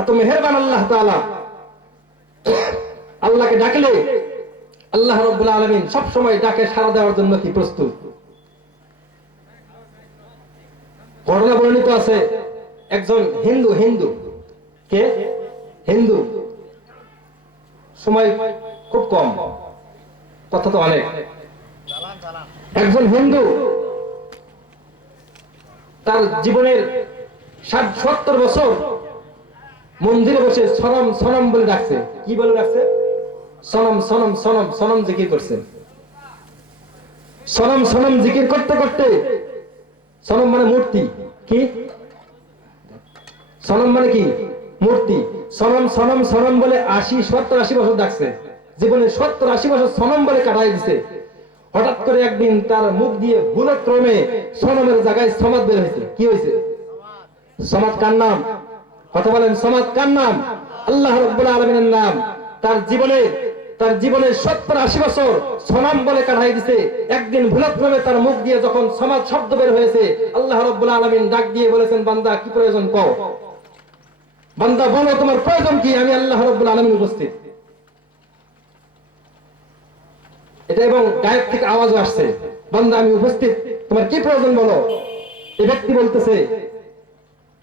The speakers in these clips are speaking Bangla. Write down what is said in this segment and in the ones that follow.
এত মেহেরবান আল্লাহ তাআলা। আল্লাহকে ডাকলে আল্লাহ রাব্বুল আলামিন সব সময় ডাকে সাড়া দেওয়ার জন্য কি প্রস্তুত। ঘটনা বর্ণিত আছে, একজন হিন্দু কে হিন্দু, সময় খুব কম, কথা তো অনেক। একজন হিন্দু তার জীবনের 60-70 বছর মন্দিরে বসে সনম সনম বলে ডাকছে। কি বলে ডাকছে? সনম সনম সনম সনম জিকির করছে। সনম সনম জিকির করতে করতে, সনম মানে মূর্তি, কি সনম মানে কি মূর্তি, সনম সনম সনম বলে 70-80 বছর ডাকছে। জীবনে 70-80 বছর সনম বলে কাটাই দিছে। হঠাৎ করে একদিন তার মুখ দিয়ে ভুলক্রমে সনমের জায়গায় সমাদ বের হয়েছে। কি হয়েছে? সমাদ কার নাম? কথা বলেন, সমাদ কার নাম? আল্লাহ রাব্বুল আলামিনের নাম। তার জীবনে 70-80 বছর সনম বলে কাটাই দিছে। একদিন ভুলক্রমে তার মুখ দিয়ে যখন সমাদ শব্দ বের হয়েছে, আল্লাহ রাব্বুল আলামিন ডাক দিয়ে বলেছেন, বান্দা কি প্রয়োজন কও, বান্দা বলো তোমার প্রয়োজন কি, আমি আল্লাহ রাব্বুল আলামিন উপস্থিত। এটা এবং গায়েব থেকে আওয়াজ আসছে, বান্দা আমি উপস্থিত, তোমার কি প্রয়োজন বলো। এই ব্যক্তি বলতেছে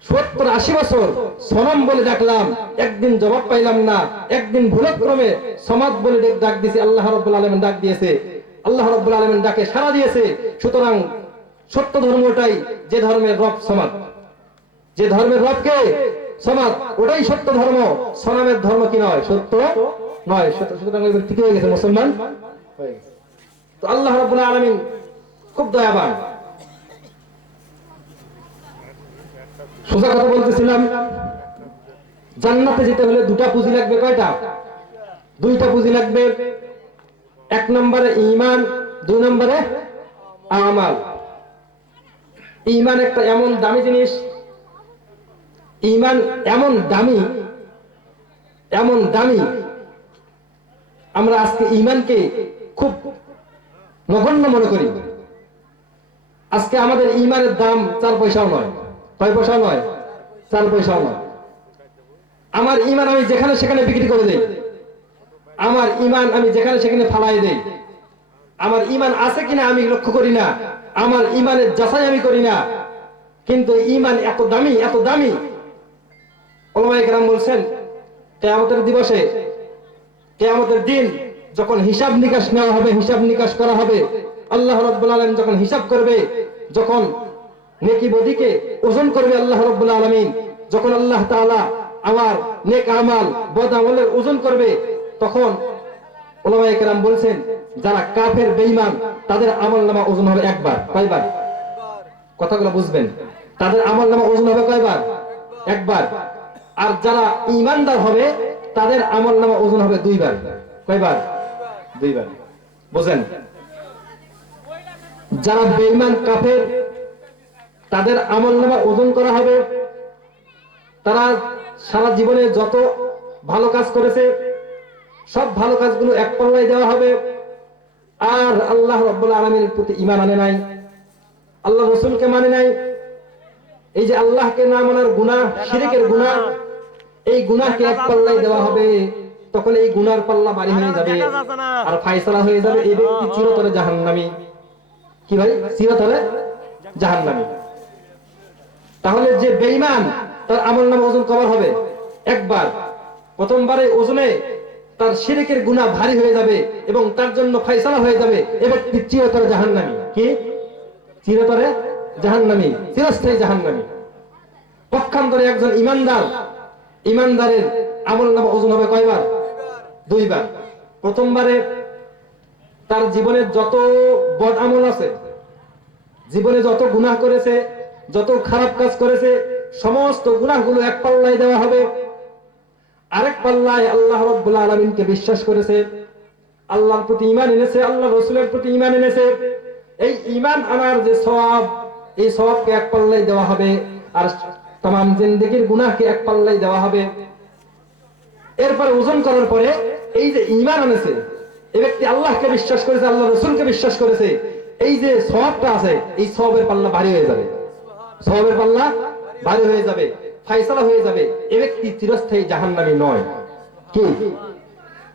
70-80 বছর সনম বলে ডাকলাম, একদিন জবাব পাইলাম না, একদিন ভুলক্রমে সমাদ বলে ডাক দিয়েছে, আল্লাহ রাব্বুল আলামিন ডাক দিয়েছে, আল্লাহ রাব্বুল আলামিন ডাকে সাড়া দিয়েছে। সুতরাং সত্য ধর্মটাই, যে ধর্মের রব সমাদ, যে ধর্মের রবকে সমাদ, ওটাই সত্য ধর্ম। সনামের ধর্ম কি নয়, সত্য নয়। সুতরাং ওই ব্যক্তি কি হয়ে গেছে? মুসলমান হয়ে গেছে। তো আল্লাহ রাব্বুল আলামিন খুব দয়াবান। সোজা কথা বলতেছিলাম, জান্নাতে যেতে হলে দুটা পুঁজি লাগবে। কয়টা? দুইটা পুঁজি লাগবে। 1 নম্বরে ঈমান, 2 নম্বরে আমাল। ঈমান একটা এমন দামি জিনিস, ঈমান এমন দামি, আমরা আজকে ঈমানকে খুব নগণ্য মনে করি। আজকে আমাদের ঈমানের দাম 4 পয়সাও নয়। কয় পয়সাও নয়? 4 পয়সাও নয়। আমার ঈমান আমি যেখানে সেখানে বিক্রি করে দেই, আমার ঈমান আমি যেখানে সেখানে ফালাই দেই। আমার ঈমান আছে কিনা আমি লক্ষ্য করি না, আমার ঈমানের যাচাই আমি করি না। কিন্তু ঈমান এত দামি, এত দামি, উলামায়ে কেরাম বলছেন কিয়ামতের দিবসে, কিয়ামতের দিন যখন হিসাব নিকাশ নেওয়া হবে, হিসাব নিকাশ করা হবে, আল্লাহ রাব্বুল আলামিন যখন হিসাব করবে, যখন নেকি বদিকে ওজন করবে আল্লাহ রাব্বুল আলামিন, যখন আল্লাহ তাআলা আমার নেক আমাল বদ আমলের ওজন করবে, তখন উলামায়ে কেরাম বলছেন যারা কাফের বেঈমান তাদের আমলনামা ওজন হবে একবার। কয়বার? কথাগুলো বুঝবেন। তাদের আমলনামা ওজন হবে কয়বার? একবার। আর যারা ঈমানদার হবে তাদের আমলনামা ওজন হবে 2 বার। কয়বার? 2 বার। বুঝেন? যারা বেঈমান কাফের তাদের আমলনামা ওজন করা হবে, তারা সারা জীবনে যত ভালো কাজ করেছে সব ভালো কাজগুলো এক পাল্লায় দেওয়া হবে। আর আল্লাহ রাব্বুল আলামিনের প্রতি ঈমান আনে নাই, আল্লাহ রাসূলকে মানে নাই, এই যে আল্লাহকে না মানার গুনাহ, শিরকের গুনাহ, এই গুনাহকে এক পাল্লায় দেওয়া হবে। তখন এই গুনার পাল্লা ভারী হয়ে যাবে আর ফয়সালা হয়ে যাবে, এই ব্যক্তি চিরতরে জাহান্নামী। কি ভাই? চিরতরে জাহান্নামী। তাহলে যে বেঈমান তার আমলনামা ওজন কবার হবে একবার। প্রথমবারে ওজনে তার শিরকের গুনাহ ভারী হয়ে যাবে এবং তার জন্য ফয়সালা হয়ে যাবে, এই ব্যক্তি চিরতরে জাহান্নামী। কি? চিরতরে জাহান্নামী, চিরস্থায়ী জাহান্নামী। পক্ষান্তরে একজন ঈমানদারের আমলনামা ওজন হবে কয়বার? 2 বার। প্রথমবারে তার জীবনে যত বদ আমল আছে, জীবনে যত গুনাহ করেছে, যত খারাপ কাজ করেছে, সমস্ত গুনাহগুলো এক পাল্লায় দেওয়া হবে। আরেক পাল্লায় আল্লাহ রাব্বুল আলামিনকে বিশ্বাস করেছে, আল্লাহর প্রতি ঈমান এনেছে, আল্লাহ রাসূলের প্রতি ঈমান এনেছে, এই ঈমান আনার যে সওয়াব, এই সওয়াবকে এক পাল্লায় দেওয়া হবে। আর तमाम জিন্দেগীর গুনাহকে এক পাল্লায় দেওয়া হবে। এরপরে ওজন করার পরে এই যে ঈমান আনেছে, এই ব্যক্তি আল্লাহকে বিশ্বাস করেছে, আল্লাহ রাসূলকে বিশ্বাস করেছে, এই যে সওয়াবটা আছে, এই সওয়াবের পাল্লা ভারী হয়ে যাবে, সওয়াবের পাল্লা ভারী হয়ে যাবে। ফায়সালা হয়ে যাবে, এ ব্যক্তি চিরস্থায়ী জাহান্নামী নয়। কি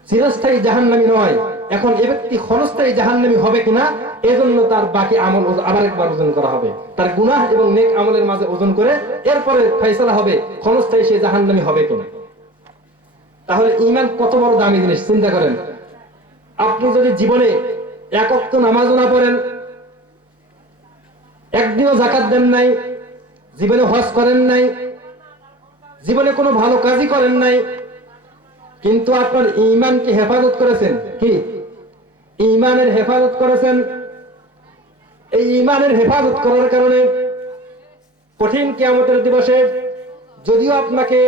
চিরস্থায়ী জাহান্নামী নয়। এখন এ ব্যক্তি ক্ষণস্থায়ী জাহান্নামী হবে কিনা, এজন্য তার বাকি আমল আবার একবার ওজন করা হবে, তার গুনাহ এবং নেক আমলের মাঝে ওজন করে এরপরে ফায়সালা হবে ক্ষণস্থায়ী সে জাহান্নামী হবে কিনা। তাহলে ঈমান কত বড় দামি জিনিস চিন্তা করেন। আপনি যদি জীবনে এক ওয়াক্ত নামাজও না পড়েন, একদিনও যাকাত দেন নাই, জীবনে হজ করেন নাই, জীবনে কোনো ভালো কাজই করেন নাই, কিন্তু আপনার ঈমানকে হেফাজত করেছেন, কি ঈমানের হেফাজত করেছেন। এই ঈমানের হেফাজত করার কারণে কঠিন কিয়ামতের দিবসে যদিও আপনাকে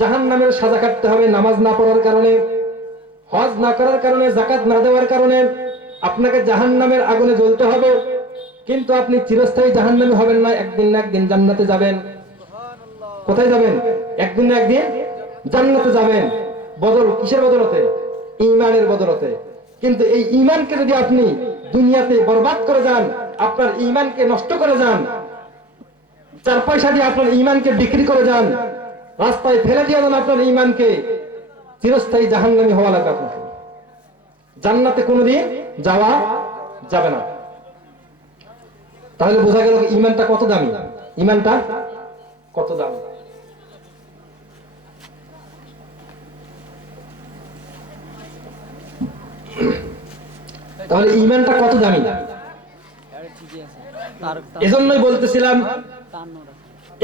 জাহান্নামের সাজা কাটতে হবে নামাজ না পড়ার কারণে, হজ না করার কারণে, যাকাত না দেওয়ার কারণে আপনাকে জাহান্নামের আগুনে জ্বলতে হবে, কিন্তু আপনি চিরস্থায়ী জাহান্নামী হবেন না, একদিন না একদিন জান্নাতে যাবেন। কোথায় যাবেন? একদিন না একদিন জান্নাতে যাবেন। বদল কিসের বদলতে? ঈমানের বদলতে। কিন্তু এই ঈমানকে যদি আপনি দুনিয়াতে বরবাদ করে যান, আপনার ঈমানকে নষ্ট করে যান, 4 পয়সা দিয়ে আপনার ঈমানকে বিক্রি করে যান, রাস্তায় ফেলে দিয়ে যান আপনার ঈমানকে, চিরস্থায়ী জাহান্নামী হওয়া লাগবে আপনাকে, জান্নাতে কোনোদিন যাওয়া যাবে না। তাহলে বোঝা গেল ঈমানটা কত দামি, ঈমানটা কত দামি। তাহলে ঈমানটা কত দামি। এজন্যই বলতেছিলাম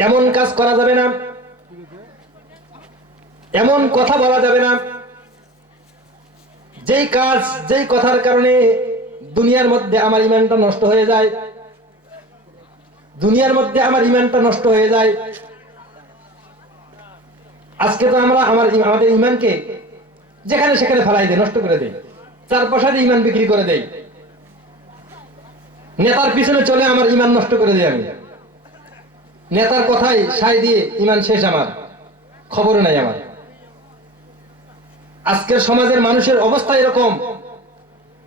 এমন কাজ করা যাবে না, এমন কথা বলা যাবে না যেই কাজ যেই কথার কারণে দুনিয়ার মধ্যে আমার ঈমানটা নষ্ট হয়ে যায়, দুনিয়ার মধ্যে আমার ঈমানটা নষ্ট হয়ে যায়। আজকে তো আমরা আমাদের ঈমানকে যেখানে সেখানে ফেলাই দেই, নষ্ট করে দেই, 4 পয়সা দিয়ে ঈমান বিক্রি করে দেই, নেতার পিছনে চলে আমার ঈমান নষ্ট করে দিই, আমি নেতার কথাই সায় দিয়ে ঈমান শেষ, আমার খবর নাই আমার। আজকের সমাজের মানুষের অবস্থা এরকম,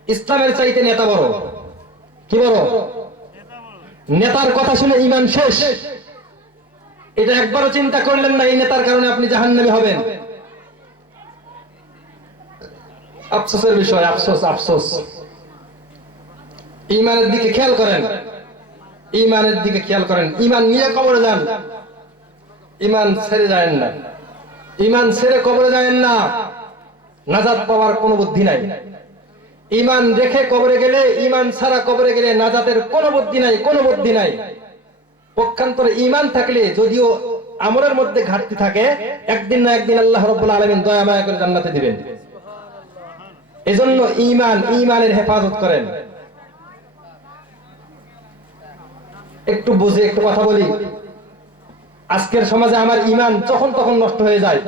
ইসলামের চাইতে নেতা বড়। কি বড়? নেতার কথা শুনে ঈমান শেষ। এটা একবারও চিন্তা করলেন না এই নেতার কারণে আপনি জাহান্নামী হবেন। আফসোসের বিষয়, আফসোস আফসোস। ঈমানের দিকে খেয়াল করেন, ঈমানের দিকে খেয়াল করেন। ঈমান নিয়ে কবরে যান, ঈমান ছেড়ে যায়েন না, ঈমান ছেড়ে কবরে যায়েন না, নাজাত পাওয়ার কোনো বুদ্ধি নাই। ঈমান রেখে কবরে গেলে, ঈমান ছাড়া কবরে গেলে নাজাতের কোনো বুদ্ধি নাই, কোনো বুদ্ধি নাই। পক্ষান্তরে ঈমান থাকলে যদিও আমলের মধ্যে ঘাটতি থাকে, একদিন না একদিন আল্লাহ রাব্বুল আলামিন দয়া মায়া করে জান্নাতে দিবেন। এজন্য ঈমানের হেফাজত করেন। একটু বুঝে একটু কথা বলি। আজকের সমাজে আমার ঈমান যখন তখন নষ্ট হয়ে যায়।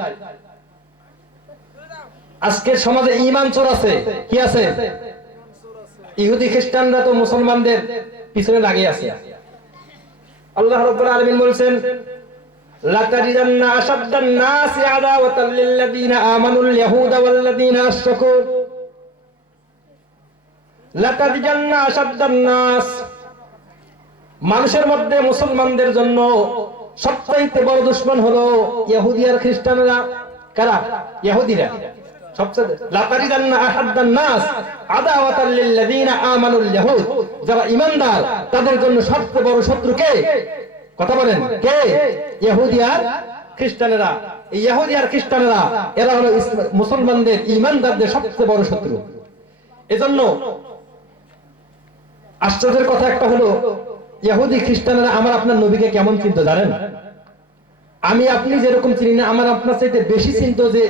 আজকের সমাজে ঈমান চোর আছে। কি আছে? ইহুদি খ্রিস্টানরা তো মুসলমানদের পিছনে লাগিয়ে আছে। আল্লাহ রাব্বুল আলামিন বলেন, লাতাজিদান্না আশাদ্দান নাসি আদাওয়াতাল লিল্লাযিনা আমানুল ইয়াহুদা ওয়াল্লাযিনা আশরাকু। লাতাজিদান্না আশাদ্দান নাস, মানুষের মধ্যে মুসলমানদের জন্য সবচেয়ে বড় দুশমন হলো ইহুদি আর খ্রিস্টানরা। কারা? ইহুদিরা। সবচেয়ে লাতাজিদান্না আশাদ্দান নাস আদাওয়াতাল লিল্লাযিনা আমানুল ইয়াহুদ, যারা ঈমানদার তাদের জন্য সবচেয়ে বড় শত্রু কে? কথা বলেন, কে? ইহুদি আর খ্রিস্টানেরা। এই ইহুদি আর খ্রিস্টানেরা এরা হলো মুসলমানদের, ঈমানদারদের সবচেয়ে বড় শত্রু। এজন্য আশ্চর্যের কথা একটা হলো, ইহুদি খ্রিস্টানেরা আমার আপনার নবীকে কেমন চিনত জানেন? আমি আপনি যেরকম চিনি না, আমার আপনার চাইতে বেশি চিনত যে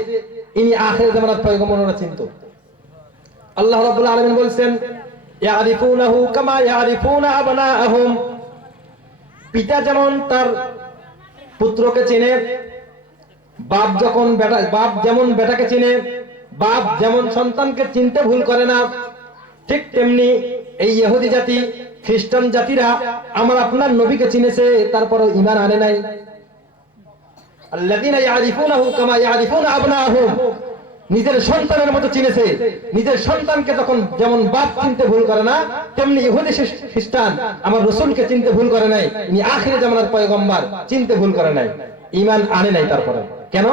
ইনি আখিরাত জামানাত পয়গম্বররা চিনত। আল্লাহ রাব্বুল আলামিন বলেন, ইয়ারিফুনাহু কামা ইয়ারিফুনা আবনাআহুম। পিতা যেমন তার পুত্রকে চেনে, বাপ যেমন বেটাকে চেনে, বাপ যেমন সন্তানকে চিনতে ভুল করে না, ঠিক তেমনি এই ইহুদি জাতি, খ্রিস্টান জাতিরা আমার আপনার নবীকে চিনেছে, তারপরও ঈমান আনে নাই। আল্লাযীনা ইয়ারিফুনাহু কামা ইয়ারিফুনা আবনাআহুম। নিজের সন্তানের মতো চিনেছে। নিজের সন্তানকে যখন যেমন বাপ চিনতে ভুল করে না, তেমনি ইহুদি খ্রিস্টান আমার রাসূলকে চিনতে ভুল করে নাই, ইনি আখিরে জামানার পয়গম্বর, চিনতে ভুল করে নাই, ঈমান আনে নাই। তারপরে কেন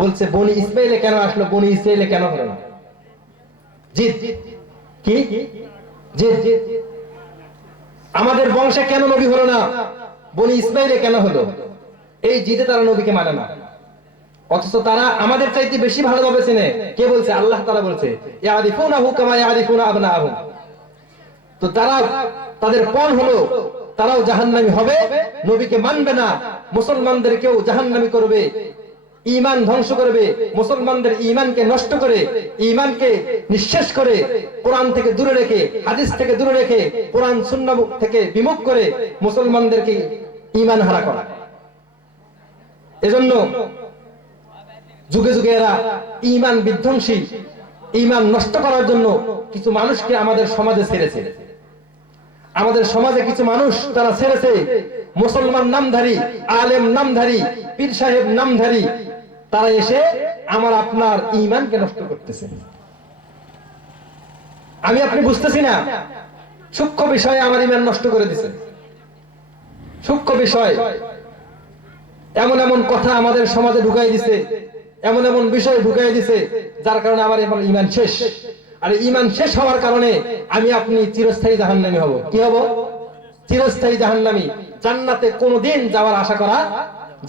বলছে বনি ইসমাইলে কেন আসলো, বনি ইসরাইলে কেন হলো না? জিদ কি জিদ, আমাদের বংশে কেন নবী হলো না, বনি ইসমাইলে কেন হলো? এই জিদে তারা নবীকে মানে না, অথচ তারা আমাদের চাইতে বেশি ভালোভাবে চেনে। কে বলছে? আল্লাহ তাআলা বলছে ইয়ারিফুনাহু কামা ইয়ারিফুনা আবনাহুম। তো তারা, তাদের পণ হলো তারাও জাহান্নামী হবে, নবীকে মানবে না, মুসলমানদেরকেও জাহান্নামী করবে, ঈমান ধ্বংস করবে, মুসলমানদের ঈমানকে নষ্ট করে, ঈমানকে নিঃশেষ করে, কোরআন থেকে দূরে রেখে, হাদিস থেকে দূরে রেখে, কোরআন সুন্নাহ থেকে বিমুখ করে মুসলমানদেরকে ঈমান হারা করা। এজন্য যুগে যুগে এরা ঈমান বিধ্বংসী, ঈমান নষ্ট করার জন্য কিছু মানুষকে আমাদের সমাজে ছেড়েছে। আমাদের সমাজে কিছু মানুষ তারা ছেড়েছে, মুসলমান নামধারী, আলেম নামধারী, পীর সাহেব নামধারী, তারা এসে আমার আপনার ঈমানকে নষ্ট করতেছে। আমি আপনি বুঝতেছি না, সূক্ষ্ম বিষয়ে আমার ঈমান নষ্ট করে দিছে। সূক্ষ্ম বিষয়, এমন এমন কথা আমাদের সমাজে ঢুকাই দিছে, এমন এমন বিষয় ঢুকাই দিছে, যার কারণে আমার ঈমান শেষ। আর ঈমান শেষ হওয়ার কারণে আমি আপনি চিরস্থায়ী জাহান্নামী হব। কি হব? চিরস্থায়ী জাহান্নামী। জান্নাতে কোনোদিন যাওয়ার আশা করা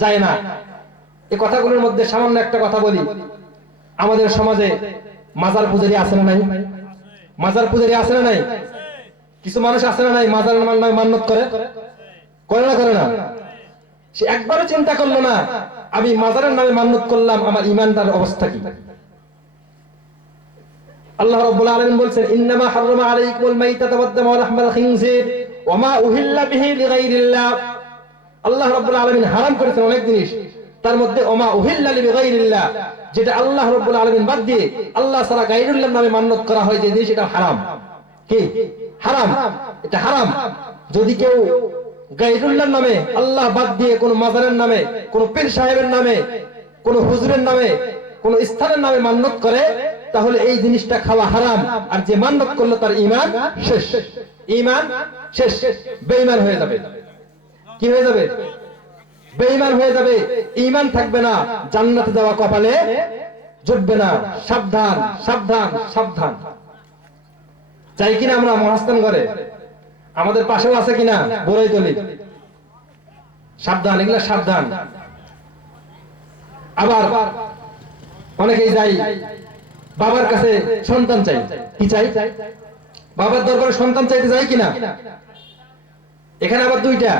যায় না। এই কথাগুলোর মধ্যে সামান্য একটা কথা বলি। আমাদের সমাজে মাজার পূজারী আছে না নাই? মাজার পূজারী আছে না নাই? কিছু মানুষ আছে না নাই মাজারের নামে মান্যত করে? করে না? করে না? সে একবারও চিন্তা করলো না আমি মাজারের নামে মান্যত করলাম, আমার ঈমানদার অবস্থা কি? আল্লাহ রাব্বুল আলামিন বলেন ইন্নামা হারামা আলাইকুমুল মাইতাতা ওয়াদ দামা ওয়া লাহমাল খিনজির ওয়া মা উহিল্লা বিহি লিগাইরিল্লাহ। আল্লাহ রাব্বুল আলামিন হারাম করেছেন অনেক জিনিস, তার মধ্যে ওয়া মা উহিল্লা লিগাইরিল্লাহ, যেটা আল্লাহ রাব্বুল আলামিন বাদ দিয়ে আল্লাহ ছাড়া গায়রুল্লাহর নামে মান্যত করা হয়, যে জিনিস এটা হারাম। কি হারাম? এটা হারাম। যদি কেউ গায়রুল্লাহর নামে, আল্লাহ বাদ দিয়ে কোন মাজারের নামে, কোন পীর সাহেবের নামে, কোন হুজুরের নামে, কোন স্থানের নামে মান্যত করে, তাহলে এই জিনিসটা খাওয়া হারাম। আর যে মান্যত করলো তার ঈমান শেষ, ঈমান শেষ, বেঈমান হয়ে যাবে। কি হয়ে যাবে? বেঈমান হয়ে যাবে, ঈমান থাকবে না, জান্নাতে যাওয়া কপালে জুটবে না। সাবধান, সাবধান, সাবধান। চাই কিনা আমরা মহাস্থান করে? আমাদের পাশেও আছে কিনা বড়ইতলি? সাবধান, এগুলা সাবধান। আবার অনেকেই যাই বাবার কাছে সন্তান চাই। কি চাই? বাবার দরবারে সন্তান চাইতে যাই কিনা? এখানে আবার দুইটা,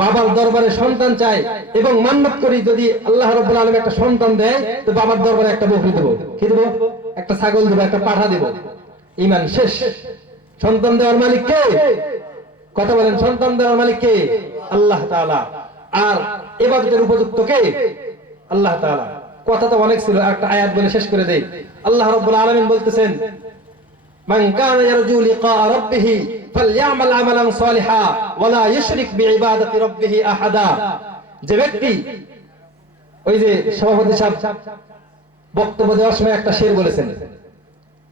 বাবার দরবারে সন্তান চাই এবং মান্যত করি যদি আল্লাহ রাব্বুল আলামিন একটা সন্তান দেয় তো বাবার দরবারে একটা বকরি দেব। কি দেব? একটা ছাগল দেব, একটা পাঠা দেব। ঈমান শেষ। সন্তান দেওয়ার মালিক কে? কথা বলেন, সন্তান দেওয়ার মালিক কে? আল্লাহ তাআলা। আর ইবাদতের উপযুক্ত কে? আল্লাহ তাআলা। কথা তো অনেক ছিল, একটা আয়াত বলে শেষ করে দেই। আল্লাহ রাব্বুল আলামিন বলতেছেন মান কানা ইয়ারজু লিকা রাব্বিহ ফালইআমাল আমালান সালিহা ওয়া লা ইউশরিক বিইবাদাতি রাব্বিহি আহাদা। যে ব্যক্তি, ওই যে সভাপতি সাহেব বক্তব্য দেওয়ার সময় একটা শের বলেছেন।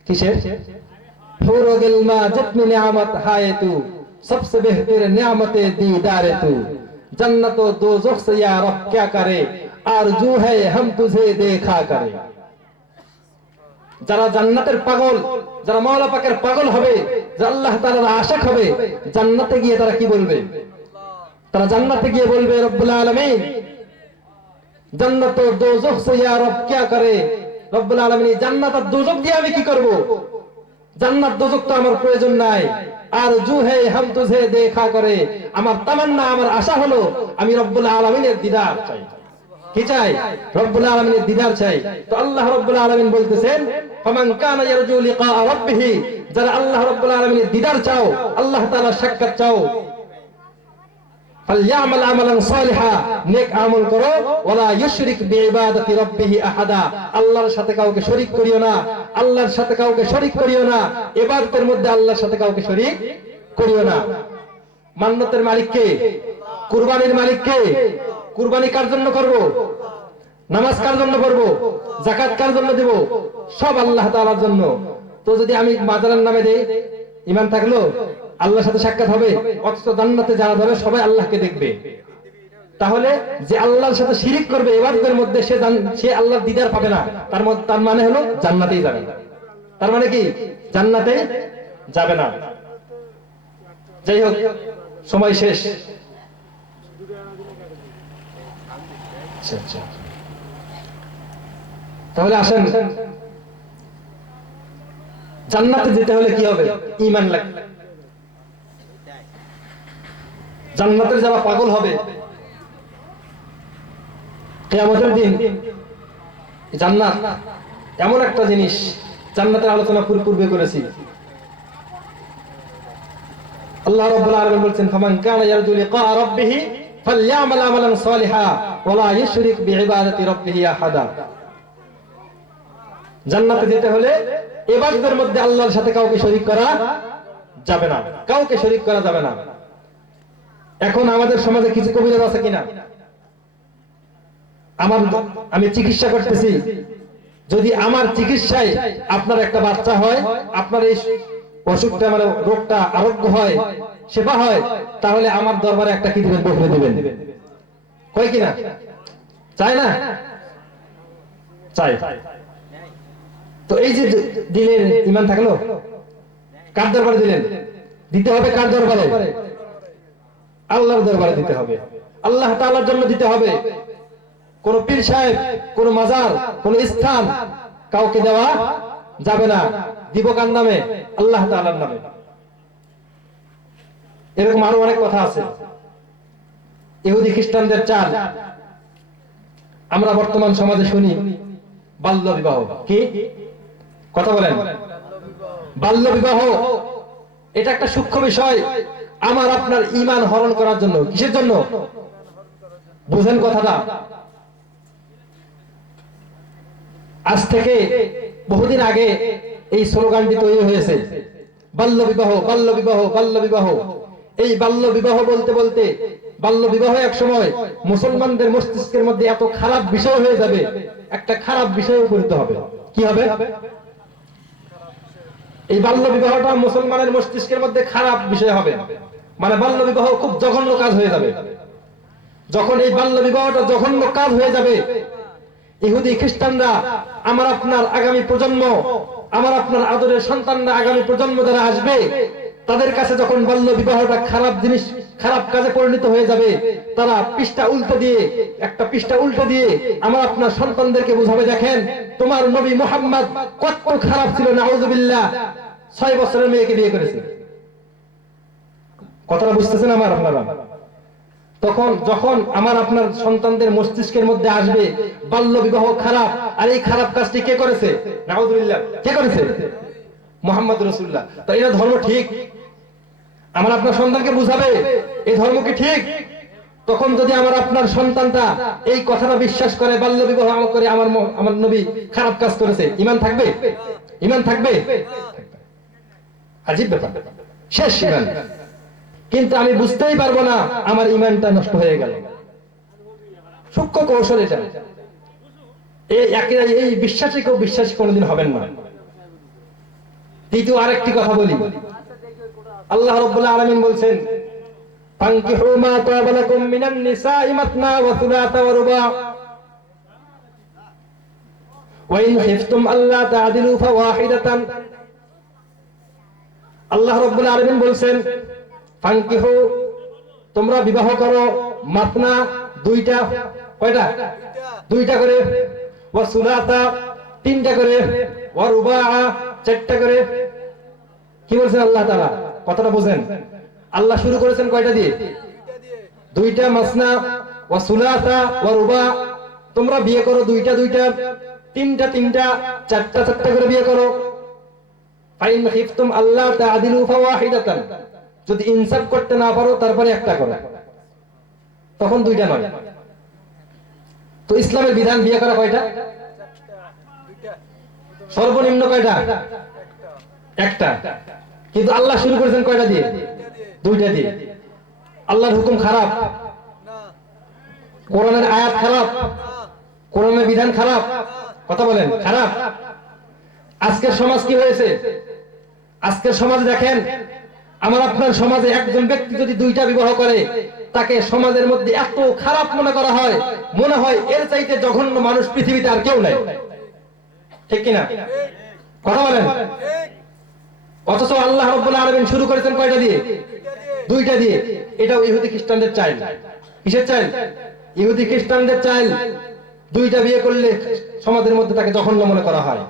কি শের? ফুরুগিল মা জিতনি নিয়ামত হায়ে তু सबसे बेहतर नियामते दीदारे तू जन्नत व दोज़ख से या रब क्या करे आरजू है हम तुझे देखा करे। যারা জান্নাতের পাগল, যারা মাওলা পাকের পাগল হবে, যারা আল্লাহ তাআলার আশিক হবে, জান্নাতে গিয়ে তারা কি বলবে? তারা জান্নাতে গিয়ে বলবে রব্বুল আলামিন জান্নাত ও দোজখ সে ইয়া রব क्या करे। রব্বুল আলামিন জান্নাত আর দোজখ দিয়ে আমি কি করব? জান্নাত দোজখ তো আমার প্রয়োজন নাই। আর জু হে হাম তুঝে দেখা করে, আমার তামান্না, আমার আশা হলো আমি রব্বুল আলামিনের দিদার চাই। কি চাই? রব্বুল আলামিনের দিদার চাই। তো আল্লাহ রব্বুল আলামিন বলতেছেন ফামান কানা ইয়ারজু লিকা রাব্বিহ, যারা আল্লাহ রব্বুল আলামিনের দিদার চাও, আল্লাহ তাআলার সাক্ষাৎ চাও, ফালইআমাল আমালান সালিহা, নেক আমল করো, ওয়ালা ইউশরিক বিইবাদাতি রাব্বিহি আহাদা, আল্লাহর সাথে কাউকে শরীক করিও না, আল্লাহর সাথে কাউকে শরীক করিও না, ইবাদতের মধ্যে আল্লাহর সাথে কাউকে শরীক করিও না। মান্নতের মালিক কে? কুরবানির মালিক কে? কুরবানি কার জন্য করব? নামাজ কার জন্য পড়ব? যাকাত কার জন্য দেব, সব আল্লাহ তাআলার জন্য। তো যদি আমি মাজারের নামে দেই, ঈমান থাকলো, আল্লাহর সাথে সাক্ষাৎ হবে, অথচ জান্নাতে যারা যাবে সবাই আল্লাহকে দেখবে। তাহলে যে আল্লাহর সাথে শিরিক করবে ইবাদতের মধ্যে, সে আল্লাহর দিদার পাবে না, তার মানে হলো জান্নাতেই যাবে না। তার মানে কি জান্নাতে যাবে না। যাই হোক, সময় শেষ। আচ্ছা, তাহলে আসেন, জান্নাতে যেতে হলে কি হবে? ঈমান লাগবে। জান্নাতের যারা পাগল হবে, কিয়ামতের দিন জান্নাত এমন একটা জিনিস, জান্নাতের আলোচনা পূর্বে করেছি। আল্লাহ রাব্বুল আলামিন বলেন, ফামান কানা ইয়ারজু লিকা রাব্বিহি ফালইআমাল আমালান সালিহা ওয়া লা ইউশরিক বিইবাদাতি রাব্বিহি আহাদা। জান্নাতে যেতে হলে ইবাদতের মধ্যে আল্লাহর সাথে কাউকে শরীক করা যাবে না, কাউকে শরীক করা যাবে না। এখন আমাদের সমাজে কিছু কবিরাজ আছে কিনা? আমি চিকিৎসা করতেছি, যদি আমার চিকিৎসায় আপনার একটা বাচ্চা হয়, আপনার এই অসুখটা, মানে রোগটা আরোগ্য হয়, সেবা হয়, তাহলে আমার দরবারে একটা কি দিবেন? বকরি দিবেন। কয় কিনা? চায় না? চায়। তো এই যে দিলেন, ঈমান থাকলো, কার দরবারে দিলেন? দিতে হবে কার দরবারে? আল্লাহর দরবারে দিতে হবে, আল্লাহ তাআলার জন্য দিতে হবে। কোন পীর সাহেব, কোন মাজার, কোন স্থান কাউকে দেওয়া যাবে না। দিব কার নামে? আল্লাহ তাআলার নামে। এরকম আরো অনেক কথা আছে। ইহুদি খ্রিস্টানদের চাল আমরা বর্তমান সমাজে শুনি, বাল্য বিবাহ। কি কথা বলেন? বাল্য বিবাহ এটা একটা সূক্ষ্ম বিষয়, আমার আপনার ঈমান হরণ করার জন্য। কিসের জন্য? বুঝেন কথাটা। আজ থেকে বহুদিন আগে এই স্লোগানটি তৈরি হয়েছে, বাল্য বিবাহ, বাল্য বিবাহ, বাল্য বিবাহ। এই বাল্য বিবাহ বলতে বলতে বাল্য বিবাহ এক সময় মুসলমানদের মস্তিষ্কের মধ্যে এত খারাপ বিষয় হয়ে যাবে, একটা খারাপ বিষয়ে উপনীত হবে। কি হবে? এই বাল্য বিবাহটা মুসলমানের মস্তিষ্কের মধ্যে খারাপ বিষয় হবে, মানে বাল্য বিবাহ খুব জঘন্য কাজ হয়ে যাবে। যখন এই বাল্য বিবাহটা জঘন্য কাজ হয়ে যাবে, ইহুদি খ্রিস্টানরা, আমার আপনার আগামী প্রজন্ম, আমার আপনার আদরের সন্তানরা, আগামী প্রজন্ম যারা আসবে, তাদের কাছে যখন বাল্য বিবাহটা খারাপ জিনিস, খারাপ কাজে পরিণত হয়ে যাবে, তারা পৃষ্ঠা উল্টে দিয়ে, একটা পৃষ্ঠা উল্টে দিয়ে আমার আপনার সন্তানদেরকে বুঝাবে, দেখেন তোমার নবী মুহাম্মদ কত খারাপ ছিল, নাউযুবিল্লাহ, 6 বছরের মেয়েকে বিয়ে করেছে। কথাটা বুঝতেছেন আমার আপনারা? তখন যখন আমার আপনার সন্তানদের মস্তিষ্কের মধ্যে আসবে বাল্য বিবাহ খারাপ, আর এই খারাপ কাজটি কে করেছে? নাউযুবিল্লাহ, কে করেছে? মুহাম্মদ রাসূলুল্লাহ। তো এটা ধর্ম ঠিক? আমার আপনার সন্তানকে বুঝাবে এই ধর্ম কি ঠিক? তখন যদি আমার আপনার সন্তানটা এই কথাটা বিশ্বাস করে, বাল্য বিবাহ করে আমার নবী খারাপ কাজ করেছে, ঈমান থাকবে? ঈমান থাকবে? আজীব ব্যাপার, শেষ ঈমান। কিন্তু আমি বুঝতেই পারবো না আমার ঈমানটা নষ্ট হয়ে গেল। সূক্ষ্ম কৌশল এটা। এই বিশ্বাসে কেউ বিশ্বাসী কোনোদিন হবেন না। দ্বিতীয় আরেকটি কথা বলি, আল্লাহ রাব্বুল আলামিন বলছেন, ফানকিহু মা তাবা লাকুম মিনান নিসাই মাসনা ওয়া সুলাসা ওয়া রুবা ওয়া ইন খিফতুম আল্লা তা'দিলু ফাওয়াহিদাতান। আল্লাহ রাব্বুল আলামিন বলছেন, ফানকিহু, তোমরা বিবাহ করো, মাসনা, দুইটা। কয়টা? দুইটা করে। ওয়া সুলাসা, তিনটা করে। ওয়া রুবা, চারটা করে। কি বলছেন আল্লাহ তাআলা? কথাটা বুঝেন। আল্লাহ শুরু করেছেন কয়টা দিয়ে? দুইটা। মাসনা ওয়া সুলাসা ওয়া রুবা, তোমরা বিয়ে করো দুইটা দুইটা, তিনটা তিনটা, চারটা চারটা করে বিয়ে করো। ফাইন খিফতুম আল্লা তা'দিলু ফাওয়াহিদাতান, যদি ইনসাফ করতে না পারো তারপরে একটা করো, তখন দুইটা নয়। তো ইসলামের বিধান বিয়ে করা কয়টা? সর্বনিম্ন কয়টা? একটা। কিন্তু আল্লাহ শুরু করেছেন কয়টা দিয়ে? দুইটা দিয়ে। আল্লাহর হুকুম খারাপ? কোরআনের আয়াত খারাপ? কোরআনের বিধান খারাপ? কথা বলেন, খারাপ। আজকের সমাজ কি হয়েছে? আজকের সমাজ দেখেন, আমার আপনার সমাজে একজন ব্যক্তি যদি 2টা বিবাহ করে, তাকে সমাজের মধ্যে এত খারাপ মনে করা হয়, মনে হয় এর চাইতে জঘন্য মানুষ পৃথিবীতে আর কেউ নাই। ঠিক কিনা? কথা বলেন। অথচ আল্লাহ রাব্বুল আলামিন শুরু করেছেন কয়টা দিয়ে? 2টা দিয়ে। এটাও ইহুদি খ্রিস্টানদের চাইল্ড। কিসের চাইল্ড? ইহুদি খ্রিস্টানদের চাইল্ড। 2টা বিয়ে করলে সমাজের মধ্যে তাকে জঘন্য মনে করা হয়।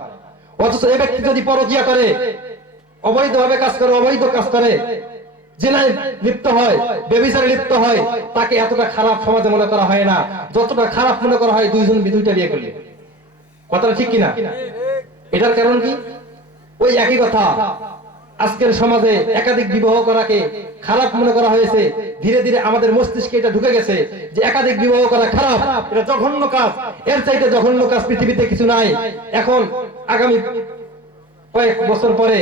অথচ এই ব্যক্তি যদি পরকিয়া করে, অবৈধভাবে কাজ করে, অবৈধ কাজ করে, জিনায় লিপ্ত হয়, ব্যভিচারে লিপ্ত হয়, তাকে এতটা খারাপ সমাজে মনে করা হয় না যতটা খারাপ মনে করা হয় 2টা বিয়ে করলে। কথাটা ঠিক কিনা? এটার কারণ কি? ওই একই কথা, আজকের সমাজে একাধিক বিবাহ করাকে খারাপ মনে করা হয়েছে। ধীরে ধীরে আমাদের মস্তিষ্কে এটা ঢুকে গেছে যে একাধিক বিবাহ করা খারাপ, এটা জঘন্য কাজ, এর চাইতে জঘন্য কাজ পৃথিবীতে কিছু নাই। এখন আগামী কয়েক বছর পরে,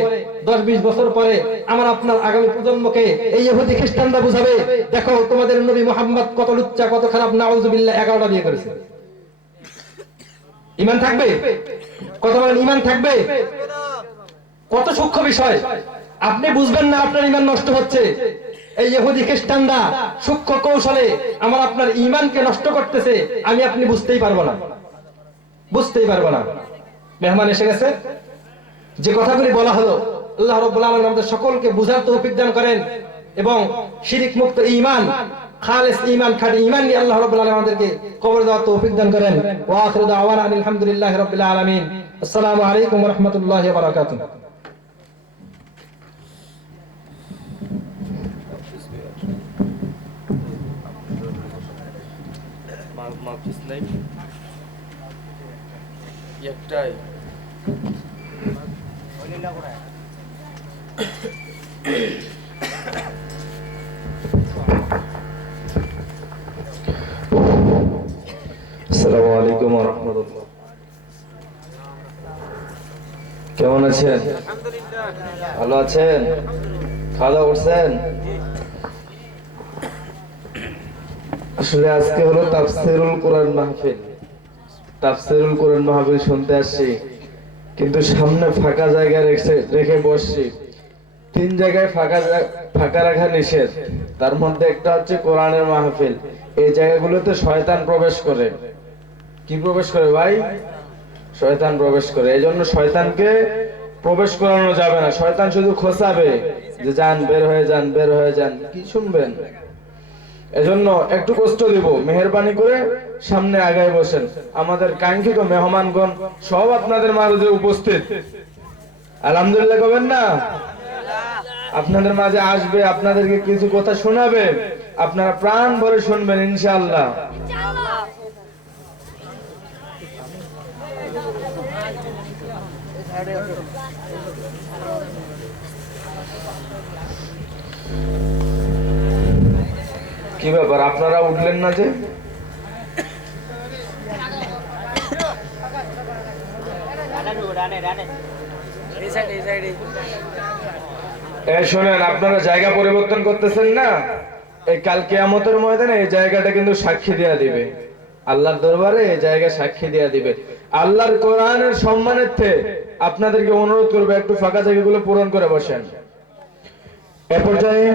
10-20 বছর পরে আমার আপনার আগামী প্রজন্মকে এই ইহুদি খ্রিস্টানরা বুঝাবে, দেখো তোমাদের নবী মুহাম্মদ কত লুচ্চা, কত খারাপ, নাউজুবিল্লাহ, 11টা বিয়ে করেছে। ঈমান থাকবে? কথা বলেন, ঈমান থাকবে? কত সূক্ষ্ম বিষয়, আপনি বুঝবেন না, আপনার ঈমান নষ্ট হচ্ছে। এই ইহুদি খ্রিস্টানরা সূক্ষ্ম কৌশলে আমার আপনার ঈমানকে নষ্ট করতেছে, আমি আপনি বুঝতেই পারবো না, বুঝতেই পারবো না। মেহমান এসে গেছে। যে কথাগুলি বলা হলো, আল্লাহ রাব্বুল আলামিন আমাদের সকলকে বুঝার তৌফিক দান করেন এবং শিরক মুক্ত ঈমান, খালিস ঈমান, খাঁটি ঈমান নিয়ে আল্লাহ রাব্বুল আলামিন আমাদেরকে কবর দেওয়ার তৌফিক দান করেন। ওয়া আখিরু দাওয়ানা আলহামদুলিল্লাহি রাব্বিল আলামিন। আসসালামু আলাইকুম ওয়া রাহমাতুল্লাহি ওয়া বারাকাতুহু। একটাই আসসালামু আলাইকুম ওয়া রাহমাতুল্লাহ। কেমন আছেন? ভালো আছেন? খাওয়া দাওয়া করছেন? আসলে আজকে হলো তাফসীরুল কোরআন মাহফিল। তাফসীরুল কোরআন মাহফিল শুনতে আসছি, কিন্তু সামনে ফাঁকা জায়গা রেখে বসছি। 3 জায়গায় ফাঁকা রাখা নিষেধ, তার মধ্যে একটা হচ্ছে কোরআনের মাহফিল। এই জায়গাগুলোতে শয়তান প্রবেশ করে। কি প্রবেশ করে ভাই? শয়তান প্রবেশ করে। এই জন্য শয়তানকে প্রবেশ করানো যাবে না। শয়তান শুধু খোঁচাবে যে যান, বের হয়ে যান, বের হয়ে যান। কি শুনবেন? এজন্য একটু কষ্ট দিব, মেহেরবানি করে সামনে আগায় বসেন। আমাদের কাঙ্ক্ষিত মেহমানগণ সব আপনাদের মাঝে উপস্থিত। আলহামদুলিল্লাহ কবেন না? আপনাদের মাঝে আসবে, আপনাদেরকে কিছু কথা শোনাবে, আপনারা প্রাণ ভরে শুনবেন ইনশাআল্লাহ। কি ব্যাপার, আপনারা উঠলেন না যে? শোনেন, আপনারা জায়গা পরিবর্তন করতেছেন না, এই কাল কিয়ামতের ময়দানে এই জায়গাটা কিন্তু সাক্ষী দেয়া দিবে। আল্লাহর দরবারে এই জায়গা সাক্ষী দেয়া দিবে। আল্লাহর কোরআনের সম্মানার্থে আপনাদেরকে অনুরোধ করবে, একটু ফাঁকা জায়গাগুলো পূরণ করে বসেন। এ পর্যায়ে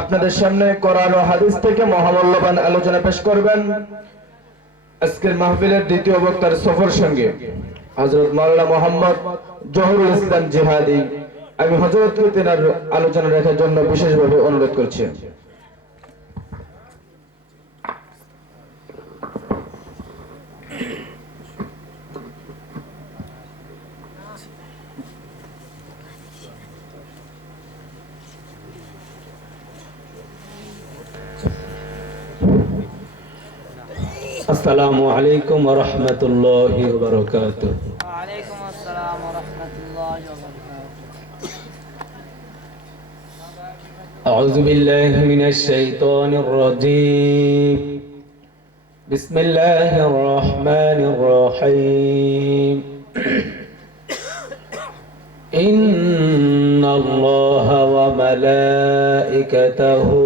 আপনাদের সামনে কোরআন ও হাদিস থেকে মহামূল্যবান আলোচনা পেশ করবেন আজকের মাহফিলের দ্বিতীয় বক্তার সফর সঙ্গে হযরত মাওলানা মোহাম্মদ জহুরুল ইসলাম জিহাদি। আমি হযরতকে তেনার আলোচনা রাখার জন্য বিশেষভাবে অনুরোধ করছি। আসসালামু আলাইকুম ওয়া রাহমাতুল্লাহি ওয়া বারাকাতুহু। ওয়া আলাইকুম আসসালাম ওয়া রাহমাতুল্লাহি ওয়া বারাকাতুহু। আউযু বিল্লাহি মিনাশ শাইতানির রাজীম। বিসমিল্লাহির রাহমানির রাহিম। ইন্নাল্লাহা ওয়া মালাইকাতাহু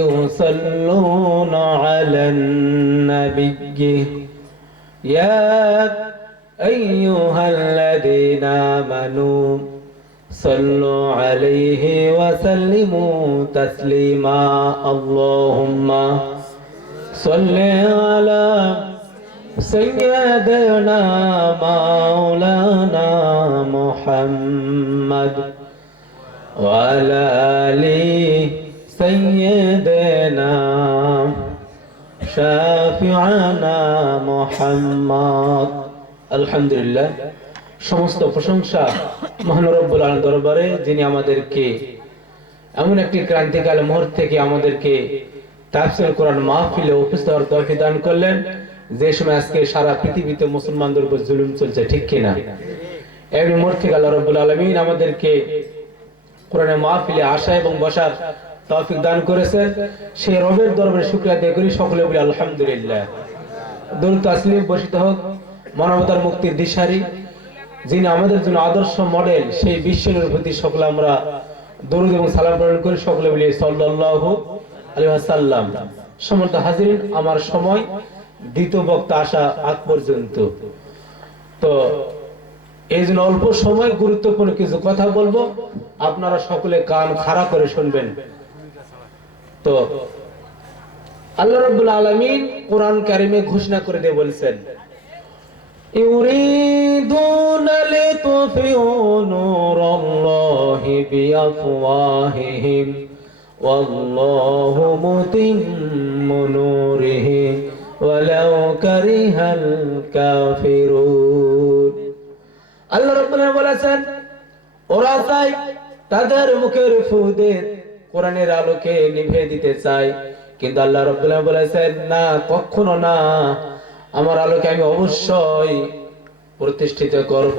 يصلون على النبي يا أيها الذين آمنوا صلوا عليه وسلموا تسليما اللهم صل على سيدنا مولانا محمد وعلى آل سيدنا শাফিআনা মুহাম্মদ। আলহামদুলিল্লাহ, সমস্ত প্রশংসা মহান রব্বুল আলামিনের দরবারে, যিনি আমাদেরকে এমন একটি ক্রান্তিকাল মুহূর্ত থেকে আমাদেরকে তাফসীর কোরআন মাহফিলে উপস্থিত হওয়ার তৌফিক দান করলেন, যে সময় আজকে সারা পৃথিবীতে মুসলমানদের উপর জুলুম চলছে, ঠিক কিনা? এই মুহূর্ত থেকে আল্লাহ রব্বুল আলামিন আমাদেরকে কোরআনের মাহফিলে আসা এবং বসার তৌফিক দান করেছেন। সেই রবের দরবারে শুকরিয়া আদায় করি, সকলে বলি আলহামদুলিল্লাহ। দরুদ তাসলিম বর্ষিত হোক মানবতার মুক্তির দিশারি, যিনি আমাদের জন্য আদর্শ মডেল, সেই বিশ্বনবীর প্রতি সকলে আমরা দরুদ এবং সালাম প্রেরণ করি, সকলে বলি সাল্লাল্লাহু আলাইহি ওয়াসাল্লাম। সম্মানিত হাজিরিন, আমার সময় দ্বিতীয় বক্তা আসা আগ পর্যন্ত, তো এই জন্য অল্প সময় গুরুত্বপূর্ণ কিছু কথা বলবো, আপনারা সকলে কান খাড়া করে শুনবেন। তো আল্লাহ রাব্বুল আলামিন কোরআন কারিমে ঘোষণা করে দিয়ে বলেছেন, ইউরিদুনা লিতুফিউ নূরাল্লাহি বিআফওয়াহিহিম ওয়াল্লাহু মুতিম্মু নূরিহি ওয়ালাউ কারিহাল কাফিরুন। আল্লাহ রাব্বুল আলামিন বলেছেন, ওরা চায় তাদের মুখের ফু দিয়ে কোরআনের আলোকে নিভিয়ে দিতে চায়, কিন্তু আল্লাহ রাব্বুল আলামিন বলেছেন, না, কখনো না, আমার আলোকে আমি অবশ্যই প্রতিষ্ঠিত করব।